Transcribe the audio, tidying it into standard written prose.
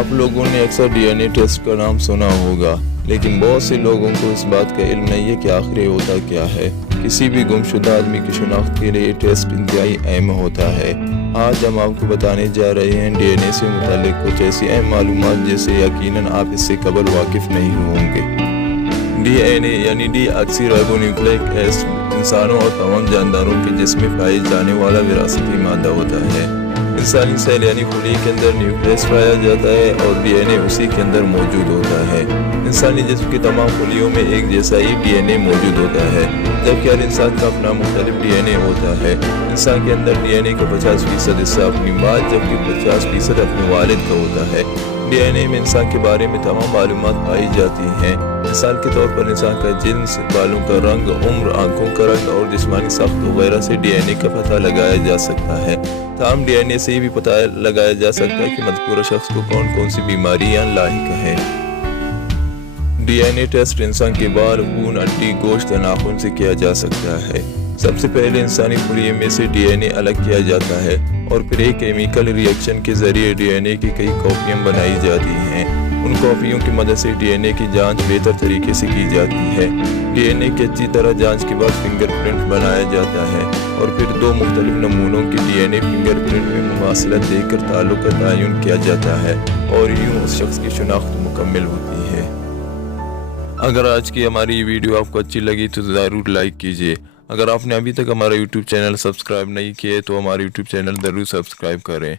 آپ لوگوں نے اکثر ڈی این اے ٹیسٹ کا نام سنا ہوگا، لیکن بہت سے لوگوں کو اس بات کا علم نہیں ہے کہ آخر یہ ہوتا کیا ہے۔ کسی بھی گمشدہ آدمی کی شناخت کے لیے یہ ٹیسٹ انتہائی اہم ہوتا ہے۔ آج ہم آپ کو بتانے جا رہے ہیں ڈی این اے سے متعلق کچھ ایسی اہم معلومات جیسے یقیناً آپ اس سے قبل واقف نہیں ہوں گے۔ ڈی این اے یعنی ڈی آکسی رائبو نیوکلیک ایسڈ انسانوں اور تمام جانداروں کے جسم میں پائے جانے والا وراثتی مادہ ہوتا ہے۔ انسانی سیل یعنی خلی کے اندر نیوکلیس پایا جاتا ہے اور ڈی این اے اسی کے اندر موجود ہوتا ہے۔ انسانی جسم کی تمام خلیوں میں ایک جیسا ہی ڈی این اے موجود ہوتا ہے، جبکہ ہر انسان کا اپنا مختلف ڈی این اے ہوتا ہے۔ انسان کے اندر ڈی این اے کا 50% حصہ اپنی ماں جبکہ 50% اپنے والد کا ہوتا ہے۔ ڈی این اے میں انسان کے بارے میں تمام معلومات پائی جاتی ہیں۔ مثال کے طور پر انسان کا جنس، بالوں کا رنگ، عمر، آنکھوں کا رنگ اور جسمانی ساخت وغیرہ سے ڈی این اے کا پتہ لگایا جا سکتا ہے۔ تاہم ڈی این اے سے یہ بھی پتہ لگایا جا سکتا ہے کہ مذکورہ شخص کو کون کون سی بیماریاں لاحق ہیں۔ ڈی این اے ٹیسٹ انسان کے بال، خون، ہڈی، گوشت یا ناخن سے کیا جا سکتا ہے۔ سب سے پہلے انسانی خلیے میں سے ڈی این اے الگ کیا جاتا ہے اور پھر ایک کیمیکل ری ایکشن کے ذریعے ڈی این اے کی کئی کاپیاں بنائی جاتی ہیں۔ ان کاپیوں کی مدد سے ڈی این اے کی جانچ بہتر طریقے سے کی جاتی ہے۔ ڈی این اے کی اچھی طرح جانچ کے بعد فنگر پرنٹ بنایا جاتا ہے اور پھر دو مختلف نمونوں کی D N a finger print میں مماثلت دیکھ کر تعلق کا تعین کیا جاتا ہے اور یوں اس شخص کی شناخت مکمل ہوتی ہے۔ اگر آج کی ہماری یہ ویڈیو آپ کو اچھی لگی تو ضرور لائک کیجیے۔ اگر آپ نے ابھی تک ہمارا یوٹیوب چینل سبسکرائب نہیں کیا تو ہمارا یوٹیوب چینل ضرور سبسکرائب کریں۔